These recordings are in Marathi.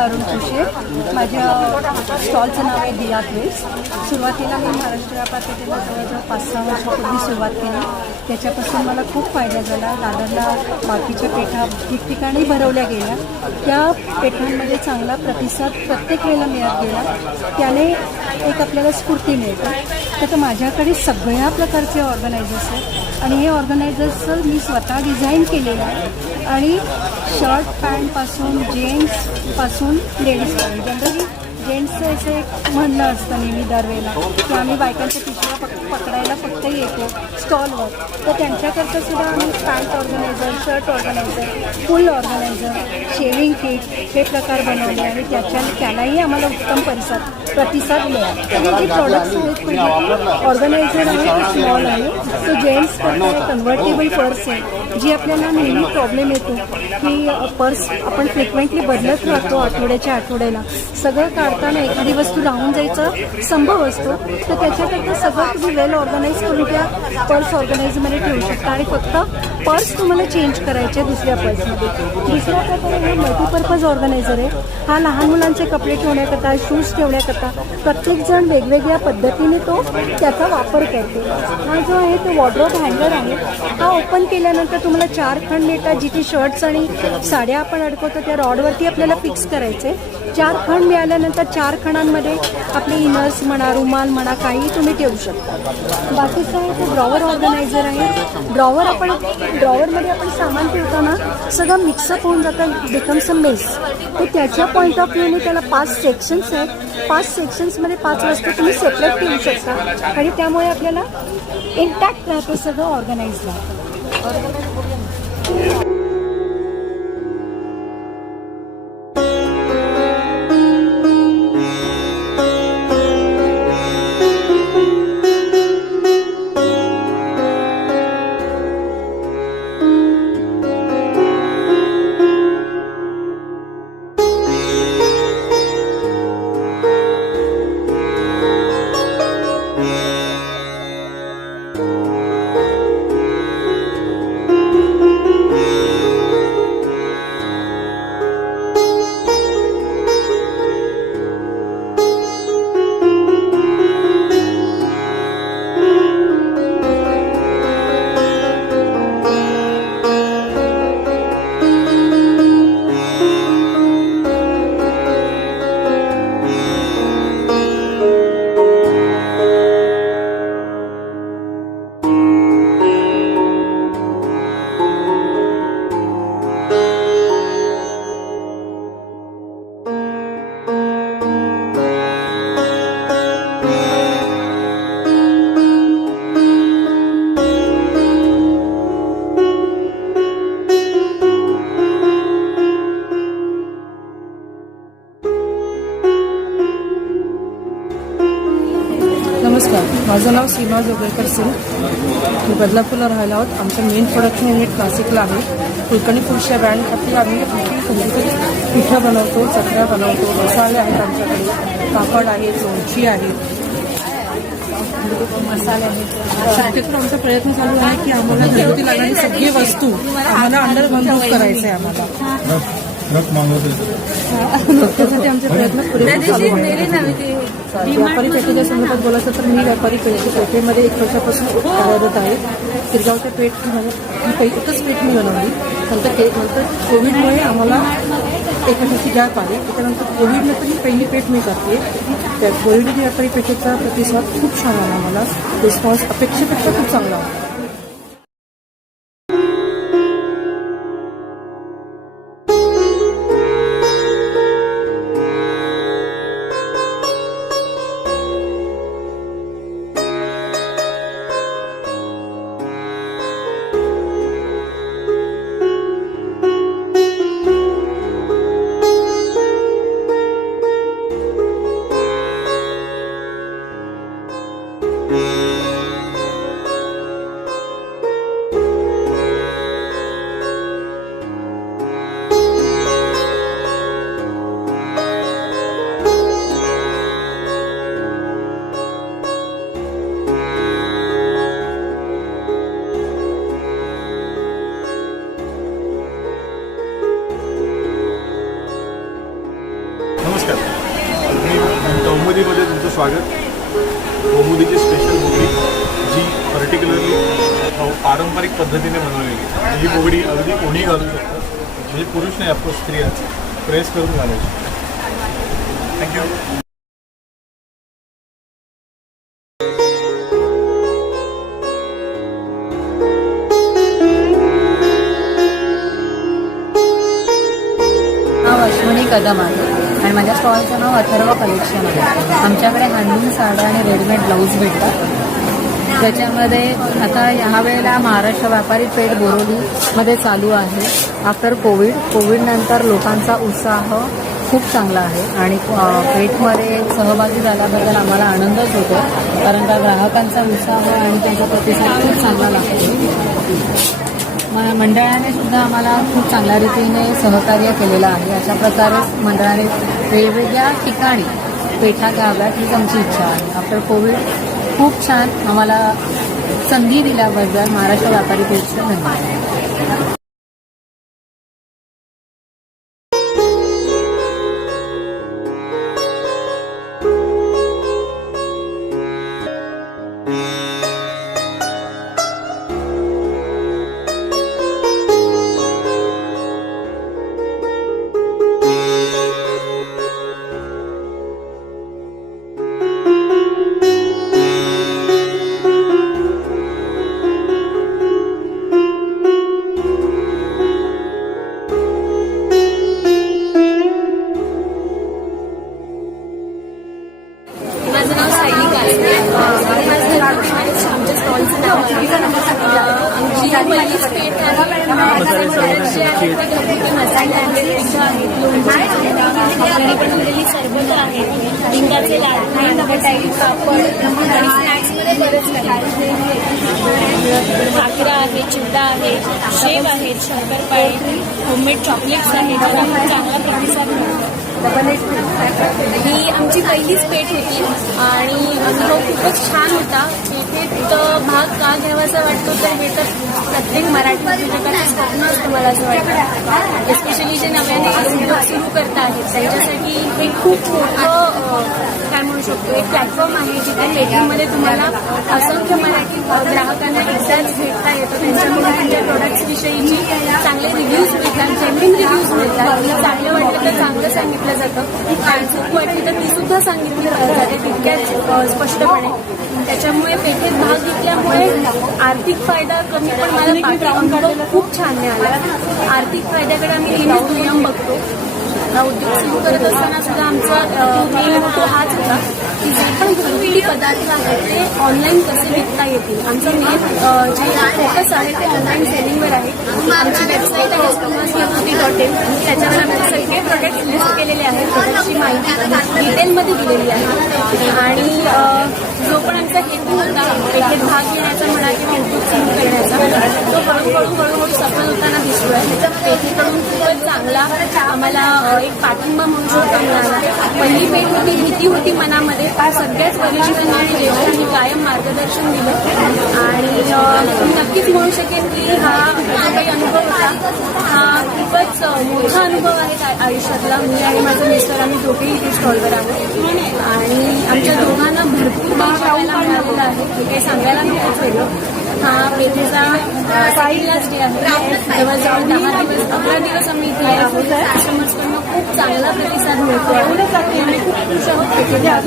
अरुण खुशे, माझ्या स्टॉलचं नाव आहे दिया क्वेस। सुरुवातीला मी महाराष्ट्र व्यापारपेठेला जवळजवळ 5-6 वर्षापूर्वी सुरुवात केली। त्याच्यापासून मला खूप फायदा झाला। दादरला बाकीच्या पेठा ठिकठिकाणी भरवल्या गेल्या, त्या पेठांमध्ये चांगला प्रतिसाद प्रत्येक वेळेला मिळत गेला। त्याने एक आपल्याला स्फूर्ती मिळते। तर माझ्याकडे सगळ्या प्रकारचे ऑर्गनायझर्स आहेत आणि हे ऑर्गनायझर्स मी स्वतः डिझाईन केलेलं आहे आणि शर्ट पॅन्टपासून जेंट्सपासून लेडीजपर्यंत। जनरली जेंट्सचं असं एक म्हणणं असतं नेहमी दरवेळेला की आम्ही बायकांच्या पिशव्या पकडायला फक्त येतो स्टॉलवर, तर त्यांच्याकरता सुद्धा आम्ही पॅन्ट ऑर्गनायझर, शर्ट ऑर्गनायझर, फुल ऑर्गनायझर, शेविंग किट हे प्रकार बनवले आणि त्यालाही आम्हाला उत्तम प्रतिसाद मिळाला। आणि जे प्रॉडक्ट्स आहेत म्हणजे ऑर्गनायझर आहे, स्मॉल आहे, तो जेंट्स कन्व्हर्टेबल पर्स आहे, जी आपल्याला नेहमी प्रॉब्लेम येतो की पर्स आपण फ्रिक्वेंटली बदलत राहतो आठवड्याच्या आठवड्याला, सगळं काढताना एखादी वस्तू राहून जायचा संभव असतो, तर त्याच्याकरता सगळं तुम्ही वेल ऑर्गनाईज करून त्या पर्स ऑर्गनायझरमध्ये ठेवू शकता आणि फक्त पर्स तुम्हाला चेंज करायचे दुसऱ्या पर्समध्ये। दुसऱ्या प्रकारे हे मल्टीपर्पज ऑर्गनायझर आहे। हा लहान मुलांचे कपडे ठेवण्याकरता, शूज ठेवण्याकरता प्रत्येकजण वेगवेगळ्या पद्धतीने तो त्याचा वापर करतो। हा जो आहे तो वॉर्डरोब हँगर आहे। हा ओपन केल्यानंतर तुम्हाला 4 खंड मिळतात, जिथे शर्ट्स आणि साड्या आपण अडकवतो त्या रॉडवरती आपल्याला फिक्स करायचे। 4 खंड मिळाल्यानंतर 4 खणांमध्ये आपले इनर्स म्हणा, रुमाल म्हणा, काही तुम्ही ठेवू शकता। बाकीचं आहे ते ड्रॉवर ऑर्गनायझर आहे। ड्रॉवरमध्ये आपण सामान ठेवताना सगळं मिक्सअप होऊन जातं, बिकम्स अ मेस। तर त्याच्या पॉईंट ऑफ व्ह्यूने त्याला 5 सेक्शन्स आहेत। 5 सेक्शन्समध्ये 5 वस्तू तुम्ही सेपरेट ठेवू शकता आणि त्यामुळे आपल्याला इंटॅक्ट राहतं, सगळं ऑर्गनाईज राहतं। नमस्कार, माझं नाव सीमा जोगळेकर सिंग। मी बदलापूरला राहायला आहोत। आमचं मेन प्रोडक्शन युनिट नाशिकला आहे। कुलकर्णी फूड्सच्या ब्रँडसाठी आम्ही पिठं बनवतो, चकऱ्या बनवतो, मसाले आहेत आमच्याकडे, पापड आहेत, लोणची आहे, मसाले आहेत। शक्यतो आमचा प्रयत्न चालू आहे की आम्हाला घरगुती लागणारी सगळी वस्तू आम्हाला अंडर बंदूक करायचं आहे। आम्हाला त्यासाठी आमचे प्रयत्न पुरेसे चालू आहेत। व्यापारी पेठेच्या संदर्भात बोलायचं तर मी व्यापारी पेठेमध्ये 1 वर्षापासून कार्यरत आहे। किरगावच्या पेठमध्ये एकच पेठ मी बनवली। नंतर कोविडमुळे आम्हाला 1 वर्षाची गॅप आली। त्याच्यानंतर कोविडनंतर ही पहिली पेठ मी करते। त्या कोविड व्यापारी पेठेचा प्रतिसाद खूप छान आला, मला रिस्पॉन्स अपेक्षेपेक्षा खूप चांगला होता। कौमुदीमध्ये तुमचं स्वागत. कौमुदीची स्पेशल बोगडी जी पर्टिक्युलरली पारंपरिक पद्धतीने बनवलेली आहे. ही बोगडी अगदी कोणी घालू शकतं, म्हणजे पुरुष नाही, ऑफकोर्स स्त्रिया प्रेस करून घालायची. थँक्यू. अश्विनी कदम आहे आणि माझ्या स्टॉलचं नाव अथर्व कलेक्शन आहे. आमच्याकडे हँडलूम साड्या आणि रेडीमेड ब्लाऊज भेटतात. त्याच्यामध्ये आता ह्या वेळेला महाराष्ट्र व्यापारी पेठ बोरोलीमध्ये चालू आहे. आफ्टर कोविडनंतर लोकांचा उत्साह खूप चांगला आहे आणि पेठमध्ये सहभागी झाल्याबद्दल आम्हाला आनंदच होतो, कारण का ग्राहकांचा उत्साह आणि त्यांचा प्रतिसाद खूप चांगला लागतो. मंडळाने सुद्धा आम्हाला खूप चांगल्या रीतीने सहकार्य केलेलं आहे. अशा प्रकारे मंडळाने वेगवेगळ्या ठिकाणी पेठा घ्याव्यात हीच आमची इच्छा आहे. आफ्टर कोविड खूप छान आम्हाला संधी दिल्याबद्दल महाराष्ट्र व्यापारी पेठचे धन्यवाद. माझं नाव सायली काळे. आमच्या स्टॉलचं नाव आमची पहिलीच पेठ आहे. महाराष्ट्राचे आहेत ते घरगुती मसाले आहेत, आहेत लोणची बनवलेली सरबत आहे, लिंगाचे लाडू, बटाई पापड आणि स्नॅक्समध्ये बरेच काही. काकरा आहे, चिवडा आहे, शेव आहेत, शंकरपाळे, होममेड चॉकलेट्स आहेत. त्याला खूप चांगला प्रतिसाद मिळतो. ही आमची पहिलीच पेठ होती आणि अनुभव खूपच छान होता. पेठेत भाग का घ्यावासा वाटतो तर हे तर प्रत्येक मराठी उद्योजकाचं स्वप्न असतं मला असं वाटतं. एस्पेशली जे नव्याने उद्योग सुरू करत आहेत त्यांच्यासाठी हे खूप मोठं काय म्हणू शकतो एक प्लॅटफॉर्म आहे, जिथे पेठेमध्ये तुम्हाला असंख्य मराठी ग्राहकांना एकदाच भेटता येतं. त्यांच्यामुळे तुमच्या प्रोडक्ट्सविषयीची चांगले रिव्ह्यूज मिळतात, जेन्युइन रिव्ह्यूज मिळतात. चांगलं वाटलं तर चांगलं सांगितलं जातं आणि चूक वाटली तर ती सुद्धा सांगितली जाते तितक्याच स्पष्टपणे. त्याच्यामुळे पेठेत भाग घेतल्यामुळे आर्थिक फायदा कमी, पण मला बाकी अनुभव खूप छान मिळाला. आर्थिक फायद्याकडे आम्ही नेहमीच दुय्यम बघतो. उद्योग सुरू करत असताना सुद्धा आमचा मेन मोठो हाच होता की जे पण घरगुती पदार्थ आहेत ते ऑनलाईन कसे विकता येतील. आमचं मेन जे फोकस आहे ते ऑनलाईन सेलिंगवर आहे. आमची वेबसाईट आहे commerce.in. त्याच्यावर आमचे सगळे प्रोडक्ट्स लिस्ट केलेले आहेत. प्रोडक्टची माहिती डिटेलमध्ये दिलेली आहे आणि जो पण आमचा हेतू होता पेठेत भाग घेण्याचा म्हणा किंवा उद्योग सुरू करण्याचा, तो हळूहळू सफल होताना दिसतोय. पेठेकडून खूपच चांगला आम्हाला एक पाठिंबा म्हणू शकतो मिळाला. पहिली पेठ होती, भीती होती मनामध्ये, सगळ्याच वरिष्ठांनी आणि ज्येष्ठांनी कायम मार्गदर्शन दिलं आणि मी नक्कीच म्हणू शकेन की हा जो काही अनुभव होता हा खूपच मोठा अनुभव आहे आयुष्यातला. मी आणि माझं मिस्टर आम्ही दोघेही इथे स्टॉलवर आहोत आणि आमच्या दोघांना भरपूर काही शिकायला मिळालेलं आहे. हे काही सांगायला नकोच वेगळं. हा पेठेचा पहिलाच डे आहे. जवळजवळ 10 दिवस 11 दिवस आम्ही इथे आहोत. कस्टमर्सकडनं खूप चांगला प्रतिसाद मिळतो आणि खूप खुश आहोत पेठेच्या.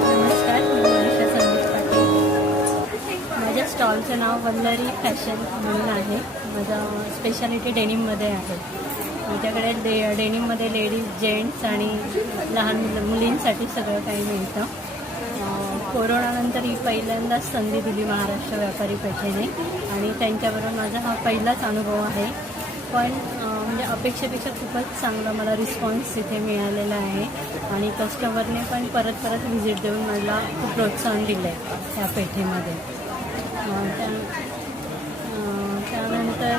नमस्कार, मी मनीषा संदीप पाटील. माझ्या स्टॉलचं नाव वल्लरी फॅशन म्हणून आहे. माझं स्पेशालिटी डेनिममध्ये आहे. माझ्याकडे डेनिममध्ये लेडीज, जेंट्स आणि लहान मुलींसाठी सगळं काही मिळतं. कोरोनानंतर ही पहिल्यांदाच संधी दिली महाराष्ट्र व्यापारी पेठेने आणि त्यांच्याबरोबर माझा हा पहिलाच अनुभव आहे. पण म्हणजे अपेक्षेपेक्षा खूपच चांगला मला रिस्पॉन्स तिथे मिळालेला आहे आणि कस्टमरने पण परत परत व्हिजिट देऊन मला खूप प्रोत्साहन दिलं आहे त्या पेठेमध्ये. त्यानंतर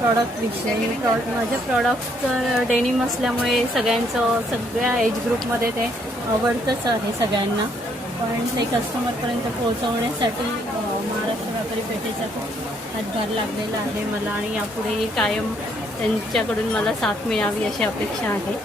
प्रॉडक्टविषयी माझ्या प्रॉडक्ट तर डेनिम असल्यामुळे सगळ्या एज ग्रुपमध्ये ते आवडतंच आहे सगळ्यांना. पण ते कस्टमरपर्यंत पोहोचवण्यासाठी महाराष्ट्र व्यापारी पेठेचा खूप हातभार लागलेला आहे मला आणि यापुढे कायम त्यांच्याकडून मला साथ मिळावी अशी अपेक्षा आहे.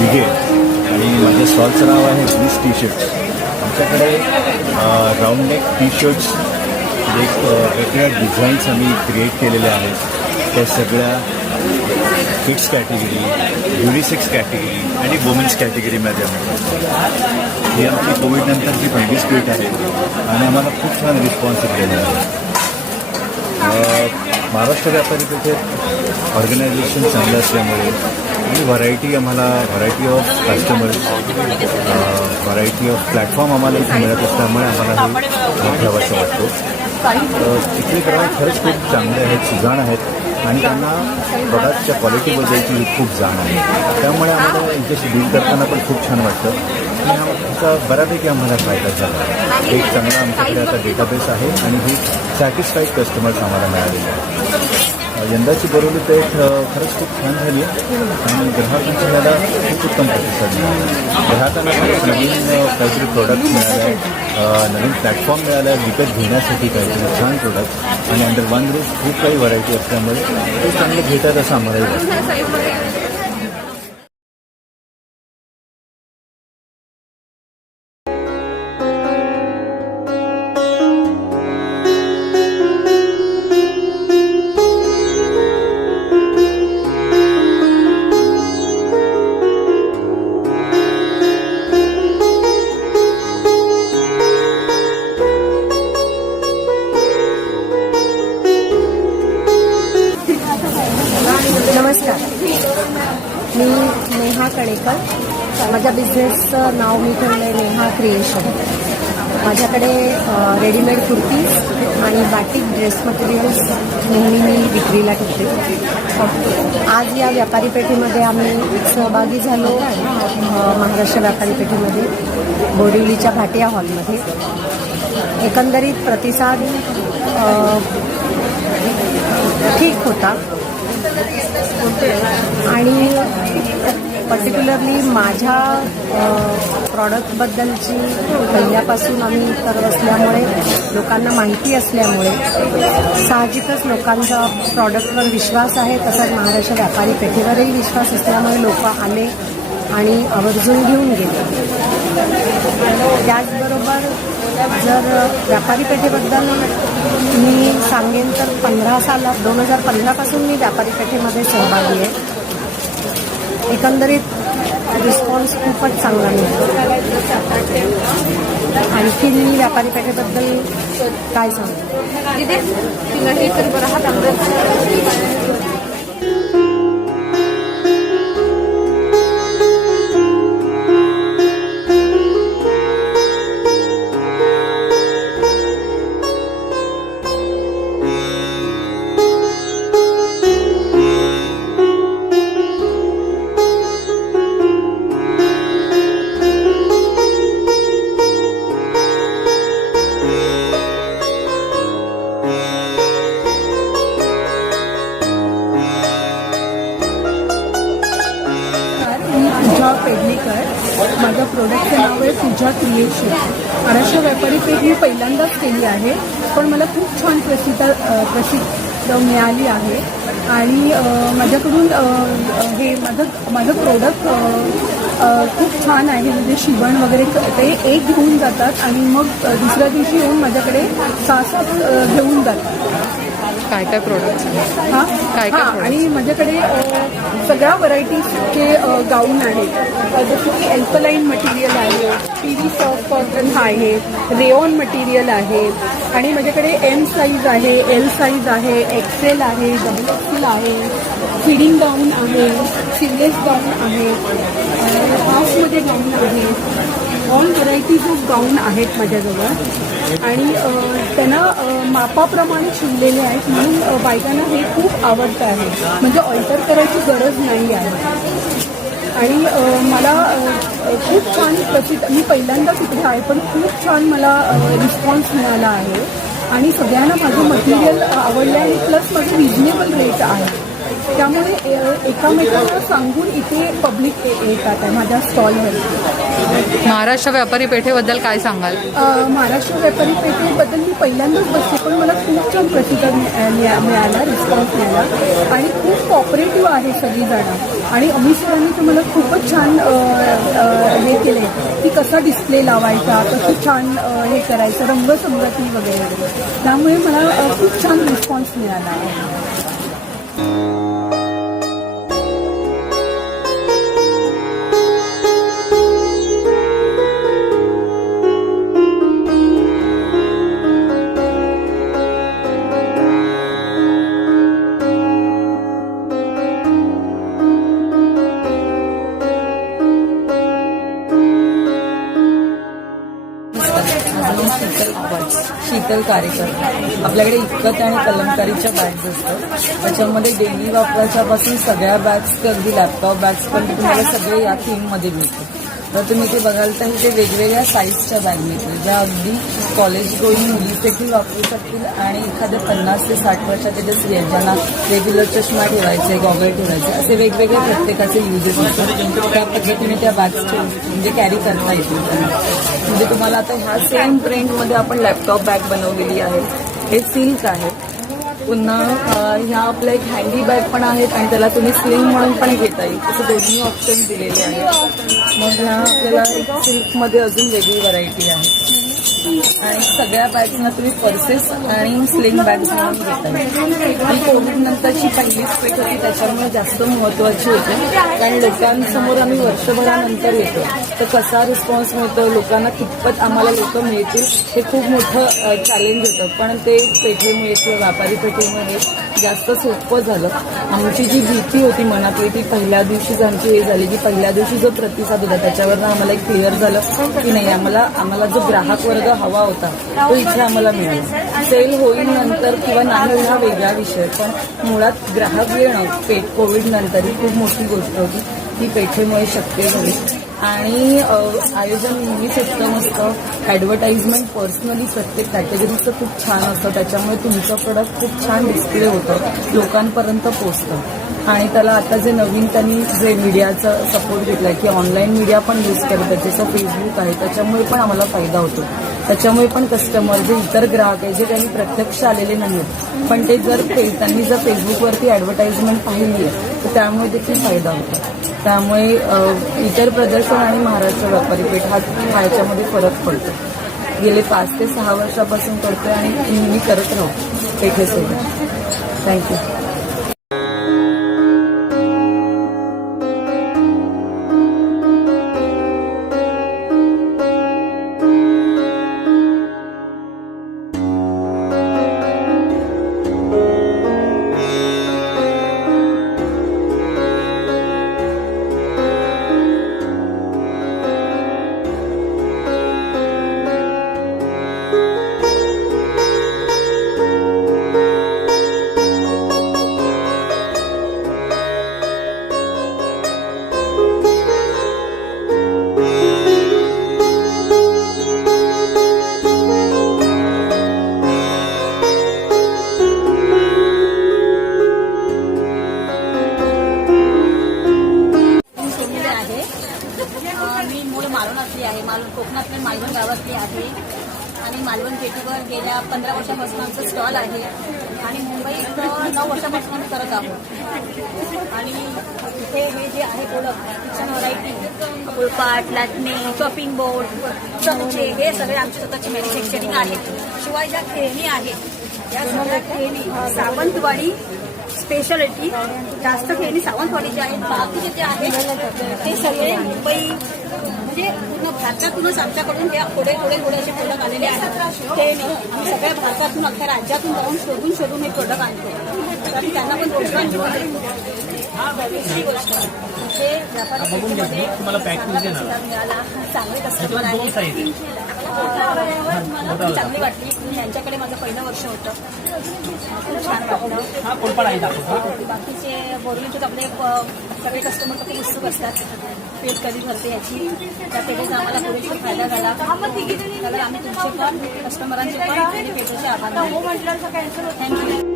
बिगे आणि माझ्या स्टॉलचं नाव आहे ब्लिस टी शर्ट. आमच्याकडे राऊंड नेक टी शर्ट्स एक वेगवेगळ्या डिझाईन्स आम्ही क्रिएट केलेल्या आहेत. त्या सगळ्या किड्स कॅटेगरी, युनिसेक्स कॅटेगरी आणि वुमेन्स कॅटेगरीमध्ये मिळतात. ही आमची कोविडनंतरची पहिलीच स्पीट आहे आणि आम्हाला खूप छान रिस्पॉन्स दिलेला आहे. महाराष्ट्र व्यापारी पेठेत ऑर्गनायझेशन चांगलं असल्यामुळे आणि variety of customers, variety of platform आम्हाला इथे मिळत असल्यामुळे आम्हाला हे मोठ्यावंसं वाटतो. इथले ग्राहक खरंच खूप चांगले आहेत, सुजाण आहेत आणि त्यांना प्रोडक्टच्या क्वालिटीबद्दलची खूप जाण आहे. त्यामुळे आम्हाला यांच्याशी डील करताना पण खूप छान वाटतं आणि ह्याचा बऱ्यापैकी आम्हाला फायदा झाला. एक चांगला आमच्याकडे आता डेटाबेस आहे आणि ही सॅटिस्फाईड कस्टमर्स आम्हाला मिळालेले आहेत. यंदाची बोरिवली पेठ खरंच खूप छान झाली आणि ग्राहकांच्या ह्याला खूप उत्तम प्रतिसाद मिळाला. ग्राहकांना खरंच नवीन काहीतरी प्रोडक्ट मिळाले आहेत, नवीन प्लॅटफॉर्म मिळाला आहे विकत घेण्यासाठी काहीतरी छान प्रोडक्ट आणि अंडर वन रूफ खूप काही व्हरायटी असल्यामुळे ते चांगले घेतात असं आम्हालाही वाटतं. कणेकर. माझ्या बिझनेसचं नाव मी ठेवलं आहे नेहा क्रिएशन. माझ्याकडे रेडीमेड कुर्तीज आणि बाटिक ड्रेस मटेरियल्स नेहमी मी विक्रीला ठेवते. आज या व्यापारी पेठेमध्ये आम्ही सहभागी झालो महाराष्ट्र व्यापारी पेठेमध्ये बोरिवलीच्या भाटिया हॉलमध्ये. एकंदरीत प्रतिसाद ठीक होता आणि पर्टिक्युलरली माझ्या प्रॉडक्टबद्दलची पहिल्यापासून आम्ही करत असल्यामुळे लोकांना माहिती असल्यामुळे साहजिकच लोकांचा प्रॉडक्टवर विश्वास आहे. तसंच महाराष्ट्र व्यापारी पेठेवरही विश्वास असल्यामुळे लोक आले आणि आवर्जून घेऊन गेले. त्याचबरोबर जर व्यापारी पेठेबद्दल मी सांगेन तर 2015पासून मी व्यापारी पेठेमध्ये सहभागी आहे. एकंदरीत रिस्पॉन्स खूपच चांगला मिळतो. आणखी मी व्यापारी पेठेबद्दल काय सांगू. पेडणेकर. माझ्या प्रोडक्टचं नाव आहे पूजा क्रिएशन. महाराष्ट्र व्यापारी पेठ मी पहिल्यांदाच केली आहे, पण मला खूप छान प्रसिद्ध मिळाली आहे. आणि माझ्याकडून हे माझं प्रोडक्ट खूप छान आहे. म्हणजे शिवण वगैरे ते एक घेऊन जातात आणि मग दुसऱ्या दिवशी येऊन माझ्याकडे 6-7 घेऊन जातात. काय काय प्रोडक्ट्स हां काय आणि माझ्याकडे सगळ्या व्हरायटीजचे गाऊन आहेत. जसं की एल्कलाईन मटेरियल आहे, PV सॉफ्ट कॉटन आहे, रेऑन मटेरियल आहे आणि माझ्याकडे M साईज आहे, L साईज आहे, XL आहे, XXL आहे, फिडिंग गाऊन आहे, सिलेस गाऊन आहे, हाफमध्ये गाऊन आहे. ऑल व्हरायटीज ऑफ गाऊन आहेत माझ्याजवळ आणि त्यांना मापाप्रमाणे शिवलेले आहेत. म्हणून बायकांना हे खूप आवडतं आहे. म्हणजे ऑल्टर करायची गरज नाही आहे. आणि मला खूप छान मी पहिल्यांदाच इकडे आहे, पण खूप छान मला रिस्पॉन्स मिळाला आहे आणि सगळ्यांना माझं मटेरियल आवडलं आणि प्लस माझं रिजनेबल रेट आहे. त्यामुळे एकामेकांना सांगून इथे पब्लिक येतात आहे माझ्या स्टॉलवरती. महाराष्ट्र व्यापारी पेठेबद्दल काय सांगाल. महाराष्ट्र व्यापारी पेठेबद्दल मी पहिल्यांदाच बसते, पण मला खूप छान प्रतिसाद मिळाला, रिस्पॉन्स मिळाला आणि खूप कॉपरेटिव्ह आहे सगळीजणं. आणि अमित सरांनी तर मला खूपच छान हे केलं आहे की कसा डिस्प्ले लावायचा, कसं छान हे करायचं, रंगसंगती वगैरे. त्यामुळे मला खूप छान रिस्पॉन्स मिळाला आहे. शीतल कारेकर. आपल्याकडे इक्कत आणि कलमकारीच्या बॅग्स असतात. त्याच्यामध्ये डेली वापराच्यापासून सगळ्या बॅग्स अगदी लॅपटॉप बॅग्स पण तुम्हाला सगळे या थीममध्ये मिळतात. तर तुम्ही ते बघाल तर इथे वेगवेगळ्या साईजच्या बॅग मिळतील, ज्या अगदी कॉलेज गोईंग मुली देखील वापरू शकतील आणि एखाद्या 50 ते 60 वर्षाचे जे स्त्री आहेत ज्यांना रेग्युलर चष्मा ठेवायचे, गॉगल ठेवायचे, असे वेगवेगळे प्रत्येकाचे युजेस असतात. त्या पद्धतीने त्या बॅग्स म्हणजे कॅरी करता येतील त्यांना. म्हणजे तुम्हाला आता ह्या सेम प्रिंटमध्ये आपण लॅपटॉप बॅग बनवलेली आहे. हे सिल्क आहे. पुन्हा ह्या आपल्या एक हँडी बॅग पण आहेत आणि त्याला तुम्ही स्लिंग म्हणून पण घेता येईल, असे दोन्ही ऑप्शन दिलेले आहेत. मग ह्या आपल्याला एक सिल्कमध्ये अजून वेगळी व्हरायटी आहे. आणि सगळ्या बॅग्सना तुम्ही पर्सेस आणि स्लिंग बॅग्स म्हणून घेता. ही कोविड नंतरची पहिलीच पेठ होती, त्याच्यामुळे जास्त महत्त्वाची होती. कारण लोकांसमोर आम्ही वर्षभरानंतर येतो, तर कसा रिस्पॉन्स मिळतो, लोकांना कितपत आम्हाला लोक मिळतील, हे खूप मोठं चॅलेंज होतं. पण ते पेठेमुळे किंवा व्यापारी पेठेमुळे जास्त सोपं झालं. आमची जी भीती होती मनातली ती पहिल्या दिवशीच आमची हे झाली की पहिल्या दिवशी जो प्रतिसाद होता त्याच्यावरनं आम्हाला एक क्लिअर झालं की नाही, आम्हाला जो ग्राहक वर्ग हवा होता तो इथे आम्हाला मिळाला. सेल होईल नंतर किंवा नाही होईल हा वेगळा विषय, पण मुळात ग्राहक येणं कोविड नंतर ही खूप मोठी गोष्ट होती, ती पेठेमुळे शक्य झाली. आणि आयोजन नेहमीच उत्तम असतं. ॲडव्हर्टाइजमेंट पर्सनली प्रत्येक कॅटेगरीचं खूप छान असतं, त्याच्यामुळे तुमचं प्रोडक्ट खूप छान डिस्प्ले होतं, लोकांपर्यंत पोचतं. आणि त्याला आता जे नवीन त्यांनी जे मीडियाचा सपोर्ट घेतला की ऑनलाईन मीडिया पण यूज करतात, जसं फेसबुक आहे, त्याच्यामुळे पण आम्हाला फायदा होतो. त्याच्यामुळे पण कस्टमर जे इतर ग्राहक आहे जे त्यांनी प्रत्यक्ष आलेले नाहीत, पण ते त्यांनी जर फेसबुकवरती ॲडव्हर्टाइजमेंट पाहिली आहे तर त्यामुळे देखील फायदा होतो. त्यामुळे इतर प्रदर्शन आणि महाराष्ट्र व्यापारी पेठ ह्याच्यामध्ये फरक पडतो. गेले 5 ते 6 वर्षापासून करतोय आणि नेहमी करत राहू पेठेसोबत. थँक्यू. मी मूळ मालवणातली आहे. कोकणातल्या मालवण गावातली आहे आणि मालवण पेठेवर गेल्या 15 वर्षापासून आमचं स्टॉल आहे आणि मुंबईत 9 वर्षापासून आम्ही करत आहोत. आणि इथे हे जे आहे प्रोडक्ट किचन व्हरायटी, पोळपाट, लाटणे, चॉपिंग बोर्ड, चमचे, हे सगळे आमची स्वतःची मॅन्युफॅक्चरिंग आहे. शिवाय ज्या खेळणी आहेत या सगळ्या खेळणी सावंतवाडी स्पेशालिटी, जास्त खेळणी सावंतवाडीचे आहेत. बाकीचे जे आहेत ते सगळे मुंबई म्हणजे पूर्ण भारतातूनच आमच्याकडून या थोडे असे प्रोडक्ट आलेले आहेत. ते आम्ही सगळ्या भारतातून अख्ख्या राज्यातून जाऊन शोधून हे प्रोडक्ट आणतो आणि त्यांना पण रोजगार दुसरी गोष्ट हे व्यापारी मिळाला, चांगले कस्टमर आहेत, मला खूप चांगली वाटली. यांच्याकडे माझं पहिलं वर्ष होतं, खूप छान वाटलं. बाकीचे बोरलीचे आपले सगळे कस्टमर खूप उत्सुक असतात पेट कधी भरते याची, त्या पेठेचा आम्हाला पुरेसा फायदा झाला. तर आम्ही तुमचे पण कस्टमरांचे पण आणि पेठेचे आभार. थँक्यू.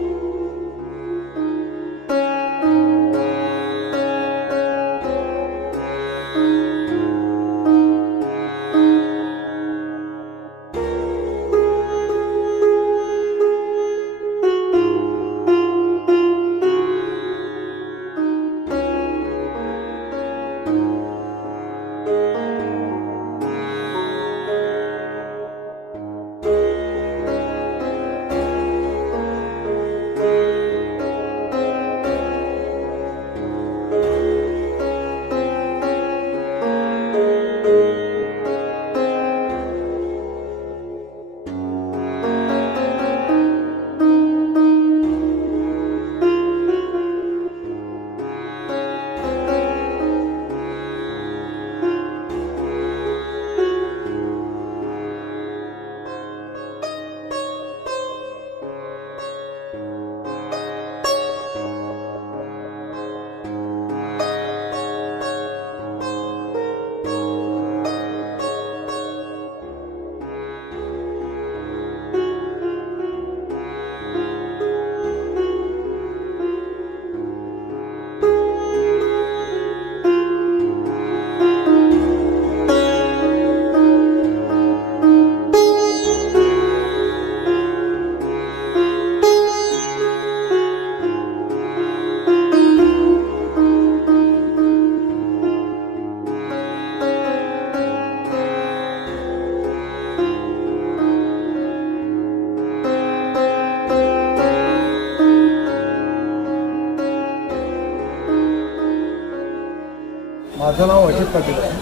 माझं नाव अजित पाटील आहे.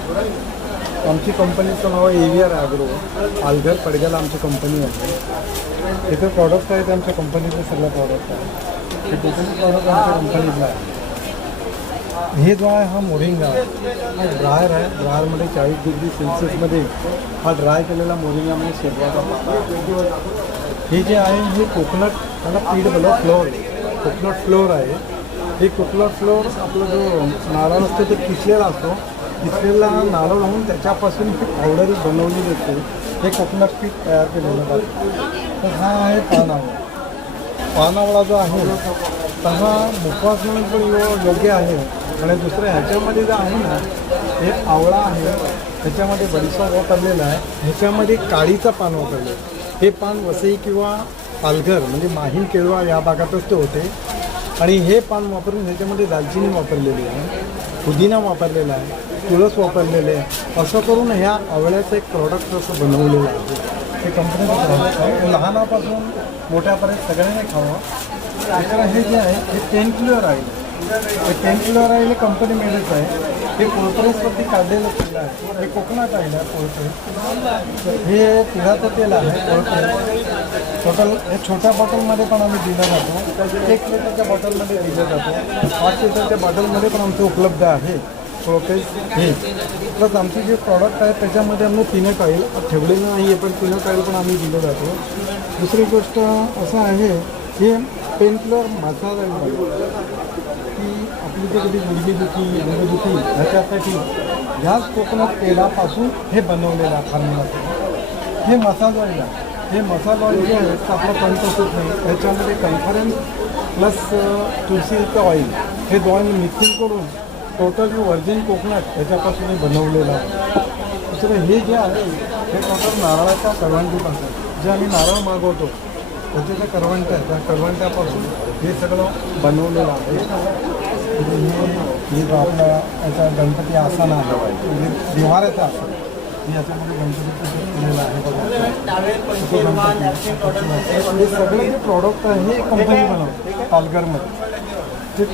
आमची कंपनीचं नाव आहे AVR ॲग्रो. पालघर पडग्याला आमची कंपनी आहे. इथे प्रॉडक्ट आहेत आमच्या कंपनीचे सगळे प्रॉडक्ट आहे. हे टोटली प्रॉडक्ट आमच्या कंपनीतला आहे. हे जो आहे हा मोरिंगा आहे. हा ड्रायर आहे. ड्रायरमध्ये 40 डिग्री सेल्सिअसमध्ये हा ड्राय केलेला मोरिंगामध्ये शेतवाचा पाला. हे जे आहे हे कोकोनट त्याला पीड बोला फ्लोअर कोकोनट फ्लोअर आहे. हे कोकोनट फ्लोअर आपला जो नारळ असतो तो किसलेला असतो. किसलेला नारळ लावून त्याच्यापासून ही पावडर बनवली जाते. हे कोकोनट पीठ तयार केलेलं आहे. तर हा आहे पानावळा. पानावळा जो आहे तर हा मुखवास म्हणून पण योग्य आहे. आणि दुसरं ह्याच्यामध्ये जे आहे ना हे आवळा आहे. ह्याच्यामध्ये बडीशेप वापरलेला आहे. ह्याच्यामध्ये काळीचं पान वापरलं आहे. हे पान वसई किंवा पालघर म्हणजे माहीम केळवा या भागातच ते होते. आणि हे पान वापरून ह्याच्यामध्ये दालचिनी वापरलेली आहे, पुदिना वापरलेला आहे, तुळस वापरलेले आहे. असं करून ह्या आवळ्याचं एक प्रॉडक्ट असं बनवलेलं आहे. हे कंपनीचं प्रॉडक्ट आहे. लहानापासून मोठ्यापर्यंत सगळ्यांनी खावं. त्याच्यावर हे जे आहे हे 10 किलो राहील. हे 10 किलो राहील हे कंपनी मेडच आहे. हे कोळपरेसवरती काढलेलं तेल आहे. हे कोकणात आहे कोळपरेस. हे तिळाचं तेल आहे कोळपरेस. टोटल हे छोट्या बॉटलमध्ये पण आम्ही दिलं जातो. 1 लिटरच्या बॉटलमध्ये दिलं जातो. 5 लिटरच्या बॉटलमध्ये पण आमचं उपलब्ध आहे कोळपरेस. हे प्लस आमचे जे प्रॉडक्ट आहेत त्याच्यामध्ये आम्ही पीनट ऑइल ठेवलेलं नाही आहे, पण पीनट ऑइल पण आम्ही दिलं जातो. दुसरी गोष्ट असं आहे हे पेन किलर मसाला की आपली जे कधी गुडघेदुखी अंगदुखी ह्याच्यासाठी ह्याच कोकोनट तेलापासून हे बनवलेलं आहे फॉर्म्युला. हे मसाज ऑइल आहे. हे मसाला ऑइल जे आहे तर आपलं कंठ असत नाही. त्याच्यामध्ये कन्फरन्स प्लस तुळशीचं ऑइल हे दोन मिक्सिंग करून टोटल व्हर्जिन कोकोनट त्याच्यापासून हे बनवलेलं आहे. दुसरं हे जे आहे हे टोटल नारळाच्या करवंटीपासून जे आम्ही नारळ मागवतो त्याचे जे करवंट आहे त्या करवंट्यापासून हे सगळं बनवलेलं आहे. हे जो आपला याचा गणपती आसन आहे म्हणजे दिवाराचं आसन हे याच्यामध्ये गणपतीचं केलेलं आहे बघा. हे सगळे जे प्रॉडक्ट आहे हे कंपनी बनवते पालघरमध्ये. ते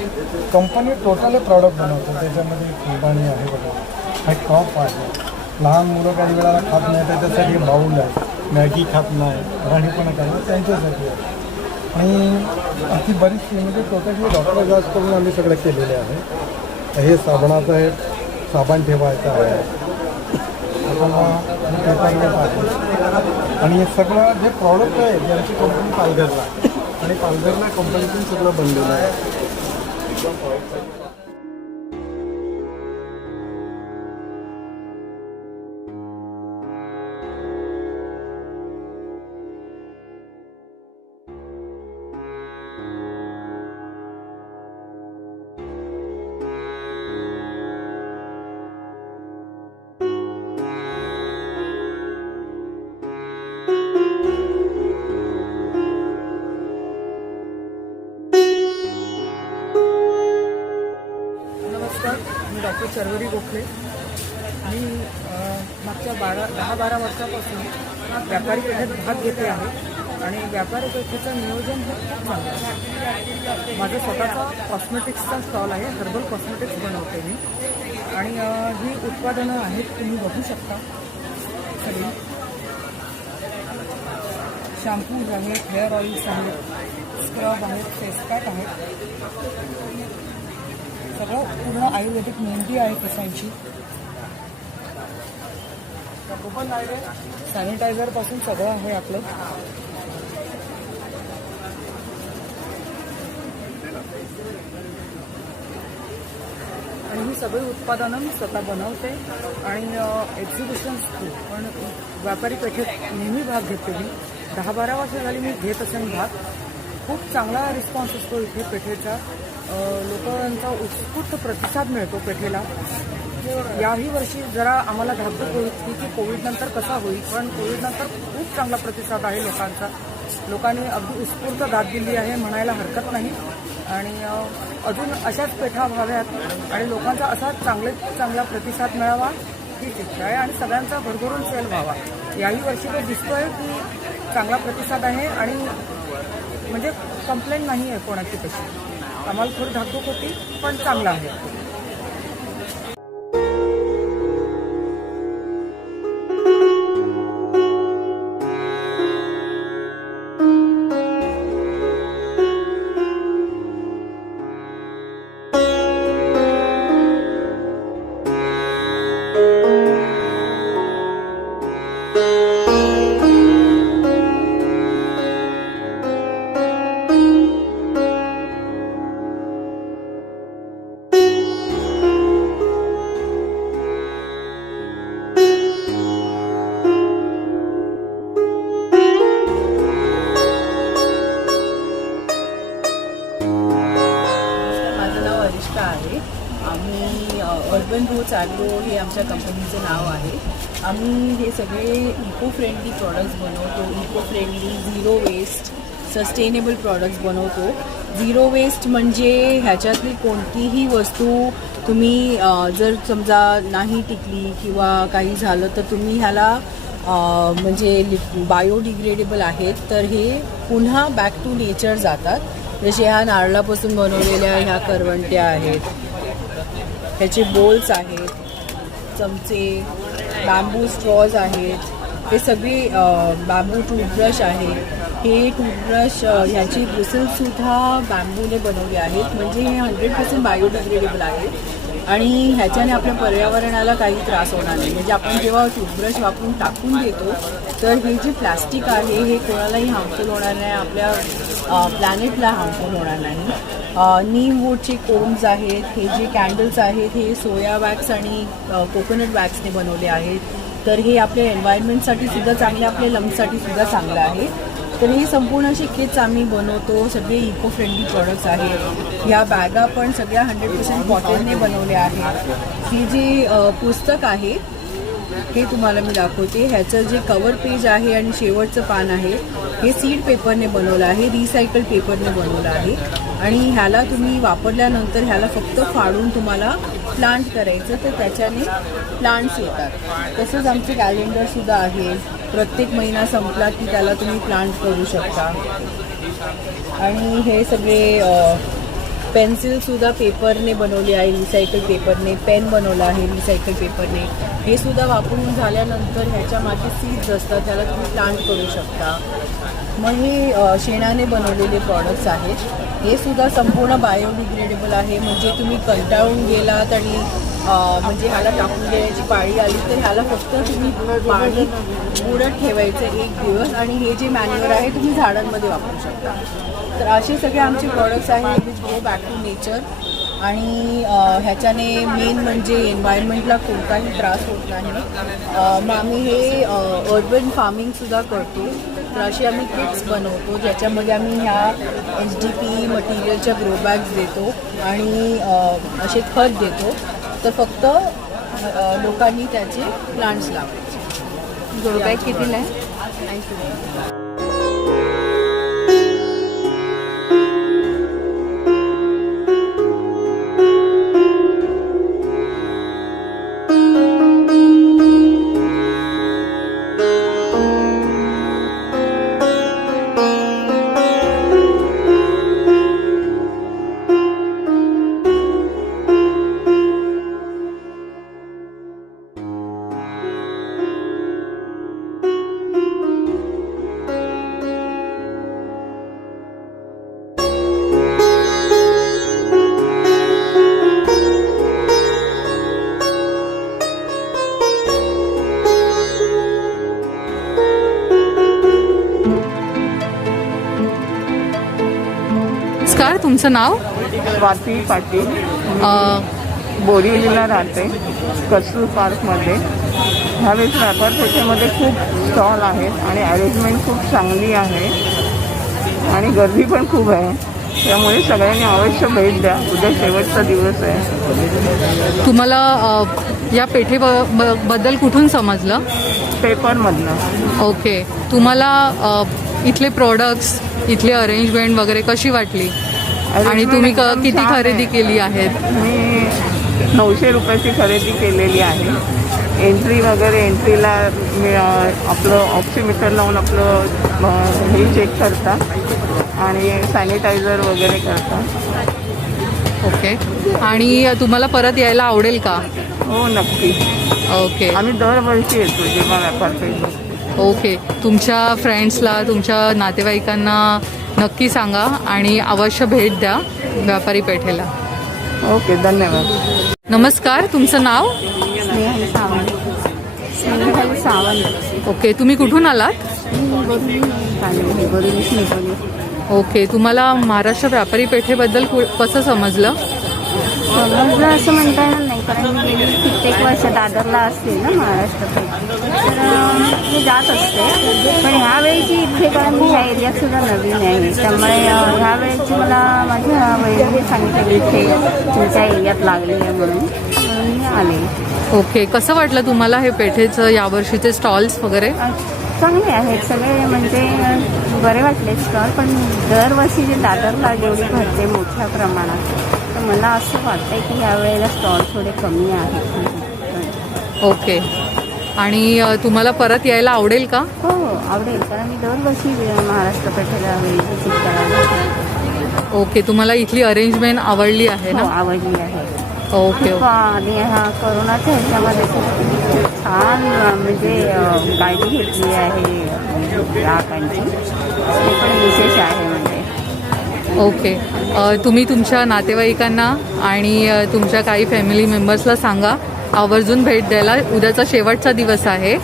कंपनी टोटल प्रॉडक्ट बनवते. त्याच्यामध्ये फुलदाणी आहे बघा, हा कप आहे. लहान मुलं काही वेळेला खात नाही त्याच्यासाठी बाऊल आहे. मॅगी खात नाही राणीपणा खाणं त्यांच्यासाठी आहे. आणि अशी बरीचशी म्हणजे टोटली डॉक्टर जास्त करून आम्ही सगळं केलेले आहे. हे साबणाचं आहे, साबण ठेवायचं आहे पेपरवेट आहे. आणि हे सगळं जे प्रॉडक्ट आहे जे आमची कंपनी पालघरला आणि पालघरला कंपनीतून सगळं बनलेलं आहे. मी डॉक्टर चरवरी गोखले. मी मागच्या 10-12 वर्षापासून व्यापारी पेठेत भाग घेते आहे आणि व्यापारी पेठेचं नियोजन हे खूप चांगलं आहे. माझं स्वतःचा कॉस्मेटिक्सचा स्टॉल आहे. हर्बल कॉस्मेटिक्स बनवते मी आणि ही उत्पादनं आहेत तुम्ही बघू शकता. सगळी शॅम्पूज आहेत, हेअर ऑइल्स आहेत, स्क्रब आहेत, फेसपॅक आहेत. सगळं पूर्ण आयुर्वेदिक मेहंदी आहे केसांची. सॅनिटायझरपासून सगळं आहे आपलं. आणि ही सगळी उत्पादनं मी स्वतः बनवते आणि एक्झिबिशन्स पण व्यापारी पेठेत नेहमी भाग घेते. मी 10-12 वर्ष झाली मी घेत असेन भाग. खूप चांगला रिस्पॉन्स असतो इथे पेठेचा. लोकांचा उत्स्फूर्त प्रतिसाद मिळतो पेठेला. याही वर्षी जरा आम्हाला धाकधूक होती की कोविडनंतर कसा होईल, पण कोविडनंतर खूप चांगला प्रतिसाद आहे लोकांचा. लोकांनी अगदी उत्स्फूर्त दाद दिली आहे म्हणायला हरकत नाही. आणि अजून अशाच पेठा व्हाव्यात आणि लोकांचा असा चांगला प्रतिसाद मिळावा ही इच्छा आहे आणि सगळ्यांचा भरभरून सेल व्हावा. याही वर्षी तो दिसतोय की चांगला प्रतिसाद आहे आणि म्हणजे कंप्लेंट नाही आहे कोणाची तशी. आम्हाला थोडी धाकधूक होती पण चांगला आहे. अर्बन रूट्स ॲग्रो हे आमच्या कंपनीचं नाव आहे. आम्ही हे सगळे इको फ्रेंडली प्रॉडक्ट्स बनवतो. Eco friendly, zero waste, sustainable products बनवतो. झिरो वेस्ट म्हणजे ह्याच्यातली कोणतीही वस्तू तुम्ही जर समजा नाही टिकली किंवा काही झालं तर तुम्ही ह्याला म्हणजे बायोडिग्रेडेबल आहेत, तर हे पुन्हा बॅक टू नेचर जातात. जसे ह्या नारळापासून बनवलेल्या ह्या करवंट्या आहेत, ह्याचे बोल्स आहेत, चमचे, बॅम्बू स्ट्रॉज आहेत, हे सगळे बॅम्बू टूथब्रश आहे. हे टूथब्रश ह्याची ब्रिसल्ससुद्धा बॅम्बूने बनवले आहेत, म्हणजे हे 100% बायोडिग्रेडेबल आहे आणि ह्याच्याने आपल्या पर्यावरणाला काही त्रास होणार नाही. म्हणजे आपण जेव्हा टूथब्रश वापरून टाकून देतो तर हे जे प्लास्टिक आहे हे कोणालाही हार्मफुल होणार नाही, आपल्या प्लॅनेटला हार्मफुल होणार नाही. नीम वूडचे कोम्स आहेत, हे जे कॅन्डल्स आहेत हे सोया वॅक्स आणि कोकोनट वॅक्सने बनवले आहेत. तर हे आपल्या एन्व्हायरमेंटसाठी सुद्धा चांगले, आपल्या लंग्ससाठी सुद्धा चांगलं आहे. तर हे संपूर्ण असे किट्स आम्ही बनवतो. सगळे इको फ्रेंडली प्रॉडक्ट्स आहेत. ह्या बॅगा पण सगळ्या 100% कॉटनने बनवल्या आहेत. ही जी पुस्तक आहे हे तुम्हाला मी दाखवते. ह्याचं जे कवर पेज आहे आणि शेवटचं पान आहे हे सीड पेपरने बनवलं आहे, रिसायकल पेपरने बनवलं आहे. आणि ह्याला तुम्ही वापरल्यानंतर ह्याला फक्त फाडून तुम्हाला प्लांट करायचं, तर त्याच्याने प्लांट्स येतात. तसंच आमचे कॅलेंडरसुद्धा आहे. प्रत्येक महिना संपला की त्याला तुम्ही प्लांट करू शकता. आणि हे सगळे पेन्सिलसुद्धा पेपरने बनवले आहे, रिसायकल पेपरने. पेन बनवलं आहे रिसायकल पेपरने. हे सुद्धा वापरून झाल्यानंतर ह्याच्या मागे सीड्स असतात, त्याला तुम्ही प्लांट करू शकता. मग हे शेणाने बनवलेले प्रॉडक्ट्स आहेत. हे सुद्धा संपूर्ण बायोडिग्रेडेबल आहे. म्हणजे तुम्ही कंटाळून गेलात आणि म्हणजे ह्याला टाकून देण्याची पाळी आली तर ह्याला फक्त तुम्ही पाणी बुडत ठेवायचं 1 दिवस आणि हे जे मॅन्युअर आहे तुम्ही झाडांमध्ये वापरू शकता. तर असे सगळे आमचे प्रॉडक्ट्स आहेत which go back to nature. आणि ह्याच्याने मेन म्हणजे एन्व्हायरमेंटला कोणताही त्रास होत नाही. मग आम्ही हे अर्बन फार्मिंगसुद्धा करतो. तर असे आम्ही किट्स बनवतो ज्याच्यामध्ये आम्ही ह्या HDP मटेरियलच्या ग्रो बॅग्स देतो आणि असे खत देतो. तर फक्त लोकांनी त्याचे प्लांट्स लावायचे. ग्रो बॅग कितीला आहे? नमस्कार, तुमचं नाव? स्वाती पाटील, बोरिवलीला राहते, कस्तूर पार्कमध्ये. ह्यावेळेस व्यापार पेठेमध्ये खूप स्टॉल आहेत आणि अरेंजमेंट खूप चांगली आहे आणि गर्दी पण खूप आहे. त्यामुळे सगळ्यांनी अवश्य भेट द्या. उद्या शेवटचा दिवस आहे. तुम्हाला या पेठेबद्दल कुठून समजलं? पेपरमधनं. ओके. तुम्हाला इथले प्रोडक्ट्स, इथले अरेंजमेंट वगैरे कशी वाटली आणि तुम्ही किती खरेदी केली आहेत? मी 900 रुपयाची खरेदी केलेली आहे. एंट्री वगैरे, एंट्रीला मी आपलं ऑक्सिमीटर लावून आपलं हे चेक करता आणि सॅनिटायझर वगैरे करता. ओके. आणि तुम्हाला परत यायला आवडेल का? हो, नक्की. ओके. आम्ही दरवर्षी येतो जेव्हा व्यापार पेठ. ओके. तुमच्या फ्रेंड्सला, तुमच्या नातेवाईकांना नक्की सांगा आणि अवश्य भेट द्या व्यापारी पेठेला. ओके, धन्यवाद. नमस्कार, तुमचं नाव? स्नेहल सावंत. ओके. तुम्ही कुठून आलात? ओके. तुम्हाला महाराष्ट्र व्यापारी पेठेबद्दल कसं समजलं? समजलं असं म्हणता येणार नाही, कारण मी गेली कित्येक वर्ष दादरला असते ना महाराष्ट्र पेठ, तर मी जात असते. पण ह्यावेळीची इथे, कारण मी ह्या एरियात सुद्धा नवीन आहे, त्यामुळे ह्यावेळेची मला माझ्या वहिनीने सांगितलं इथे तुमच्या एरियात लागली आहे म्हणून म्हणून मी आले. ओके, कसं वाटलं तुम्हाला हे पेठेचं यावर्षीचे स्टॉल्स वगैरे? चांगले आहेत सगळे, म्हणजे बरे वाटले स्टॉल. पण दरवर्षी जे दादरला जेवढी भरते मोठ्या प्रमाणात, तर मला असं वाटतंय की यावेळेला स्टॉल थोडे कमी आहेत. ओके, आणि तुम्हाला परत यायला आवडेल का? हो आवडेल, कारण मी दरवर्षी महाराष्ट्र पेठेला व्हिजिट करायला. ओके, तुम्हाला इथली अरेंजमेंट आवडली आहे ना? आवडली आहे. ओके. आणि हा कोरोनाच्या ह्याच्यामध्ये खूप छान म्हणजे काळजी घेतली आहे ग्राहकांची, ते पण विशेष आहे म्हणजे. ओके, तुम्ही तुमच्या नातेवाईकांना आणि तुमच्या काही फॅमिली मेंबर्सला सांगा आवर्जून भेट द्यायला. उद्याचा शेवटचा दिवस आहे.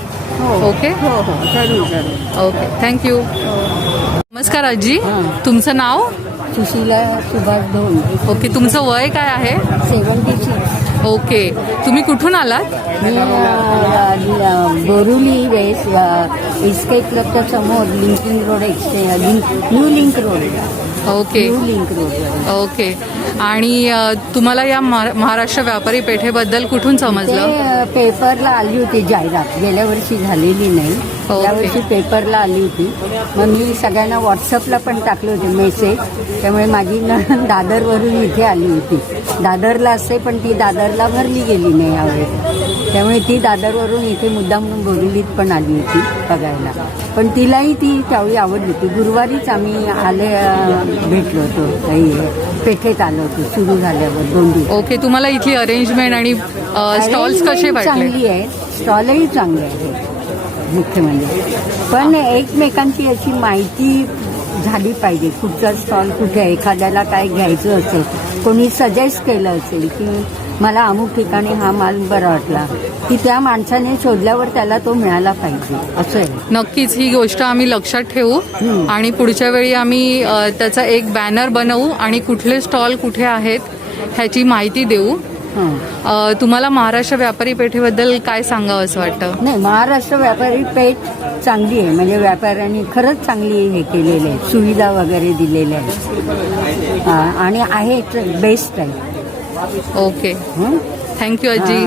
ओके. हो जरूर जरूर. Okay, thank you. नमस्कार आजी, तुमचं नाव? सुशीला सुभाष धोन. ओके, तुमचं वय काय आहे? 76. ओके, तुम्ही कुठून आलात? मी बोरुली वेस इस्केट क्लबच्या समोर linking road new link road. Okay. New link road. Okay, आणि तुम्हाला या महाराष्ट्र व्यापारी पेठेबद्दल कुठून समजलं? ते पेपरला आली होती जाहिरात, गेल्या वर्षी झालेली नाही, यावर्षी पेपरला आली होती. मग मी सगळ्यांना व्हॉट्सअपला पण टाकले होते मेसेज. त्यामुळे माझी नणंद दादरवरून इथे आली होती. दादरला असते पण ती दादरला भरली गेली नाही यावेळी, त्यामुळे ती दादरवरून इथे मुद्दाम बोरिवलीत पण आली होती बघायला. पण तिलाही ती त्यावेळी आवडली होती. गुरुवारीच आम्ही भेटलो होतो, पेठेत आलो होतो सुरू झाल्यावर 2 दिवस. ओके, तुम्हाला इथली अरेंजमेंट आणि स्टॉल्स कसे वाटले? चांगली आहे, स्टॉलही चांगले आहेत मुख्य म्हणजे. पण एकमेकांची अशी माहिती झाली पाहिजे. कुठचा स्टॉल कुठे आहे, एखाद्याला काय घ्यायचं असेल, कोणी सजेस्ट केलं असेल की मला अमुक ठिकाणी हा माल बरा वाटला, की त्या माणसाने शोधल्यावर त्याला तो मिळाला पाहिजे असं आहे. नक्कीच, ही गोष्ट आम्ही लक्षात ठेवू आणि पुढच्या वेळी आम्ही त्याचा एक बॅनर बनवू आणि कुठले स्टॉल कुठे आहेत ह्याची माहिती देऊ. तुम्हाला महाराष्ट्र व्यापारी पेठेबद्दल काय सांगावं असं वाटतं? नाही, महाराष्ट्र व्यापारी पेठ चांगली आहे, म्हणजे व्यापाऱ्यांनी खरंच चांगली हे केलेले आहे, सुविधा वगैरे दिलेल्या आहेत आणि आहे बेस्ट आहे. ओके, थँक्यू आजी.